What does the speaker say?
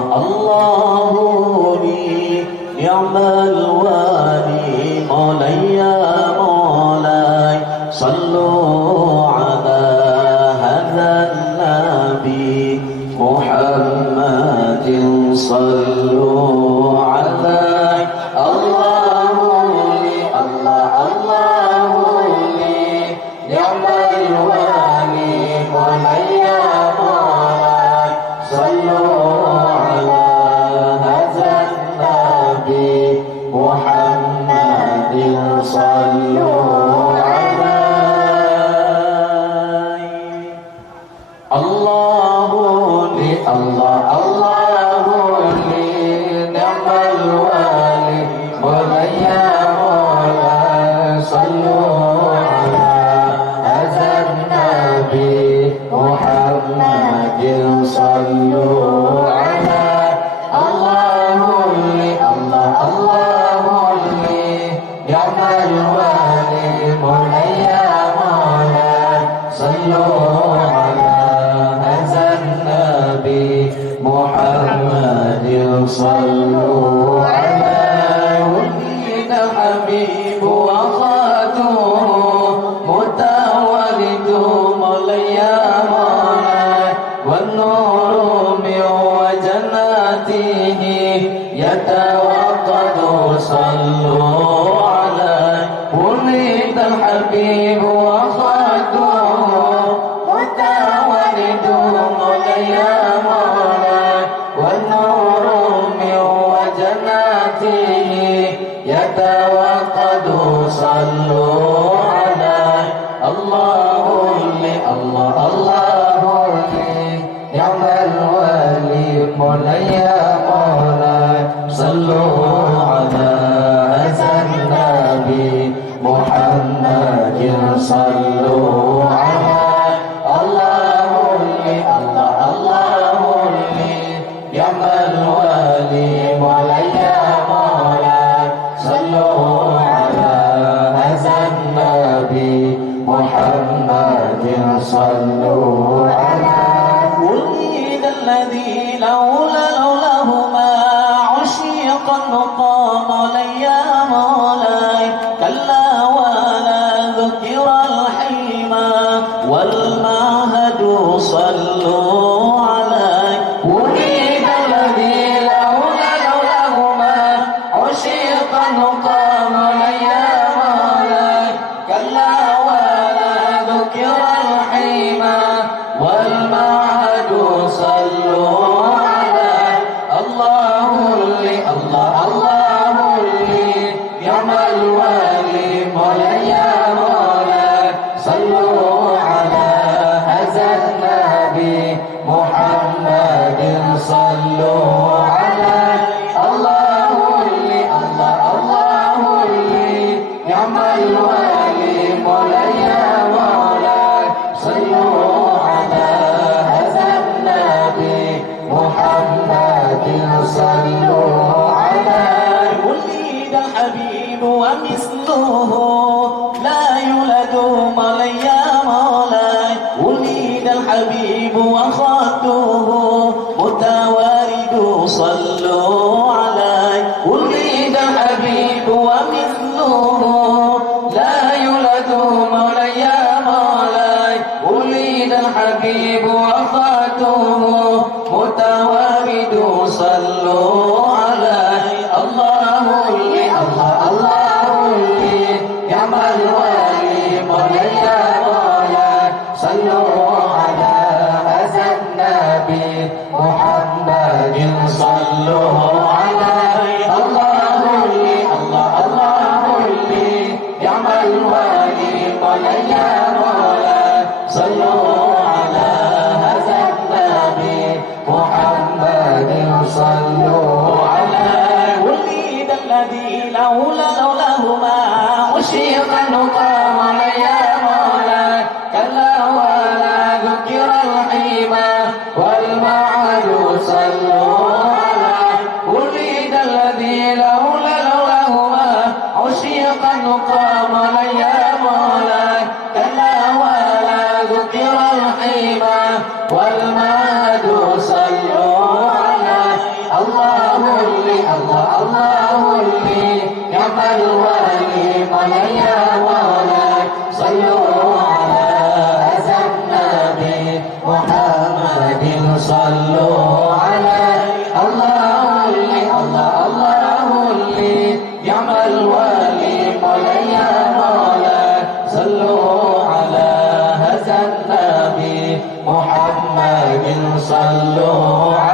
الله لي نعم الوالي مولاي يا مولاي صلوا على هذا النبي محمد صلوا عليه الله لي الله لي نعم الوالي مولاي يا مولاي صلوا على هذا النبي محمد صلوا عليه الله لي الله لي نعم الوالي مولاي يا مولاي صلوا على هذا النبي محمد صلوا عليه الله لي الله لي نعم الوالي مولاي يا مولاي صلوا على هذا النبي محمد صلوا عليه ولد الحبيب وخاته متولد مولاي يا مولاي والنور من وجناته يتوقد صلوا عليه ولد الحبيب وخاته متولد مولاي يا مولاي والنور من وجناته يتوقد صلوا عليه الله لي الله لي نعم الوالي مولاي يا مولاي صلوا على هذا النبي محمد صلوا عليه الله لي الله لي نعم الوالي مولاي يا مولاي صلوا على هذا النبي محمد صلوا عليه ولد الذي لولاه ما عشق النقام مولاي يا مولاي كلا ولا ذكر الحيمة والمعهد صلوا عليه ولد الذي لولاه ما عشق النقام مولاي يا مولاي كلا ولا ذكر الحيمة والمعهد صلوا عليه الله لي الله لي نعم الوالي مولاي يا مولاي صلوا على هذا النبي محمد صلوا عليه الله لي الله لي نعم الوالي مولاي يا مولاي صلوا على هذا النبي محمد صلوا عليه ولد الحبيب ومثله لا يولد مولاي يا مولاي ولد الحبيب وخاته متوارد صلوا عليه ولد الحبيب ومثله لا يولد مولاي يا مولاي ولد الحبيب وخاته متوارد صلوا عليه الله لي الله لي نعم الوالي مولاي يا مولاي صلوا على هذا النبي محمد صلوا عليه الله لي نعم الوالي مولاي يا مولاي صلوا على هذا النبي محمد صلوا عليه ولد الذي لولاه ما عشق النقام مولاي يا مولاي كلا ولا ذكر الحيمة والمعهد صلوا عليه ولد الذي لولاه ما عشق النقام مولاي يا مولاي كلا ولا ذكر الحيمة والمعهد صلوا عليه لي نعم الولي قال يا مولاي صلوا على هذا النبي محمد صلوا عليه الله لي الله لي نعم الولي قال يا مولاي صلوا على هذا النبي محمد صلوا عليه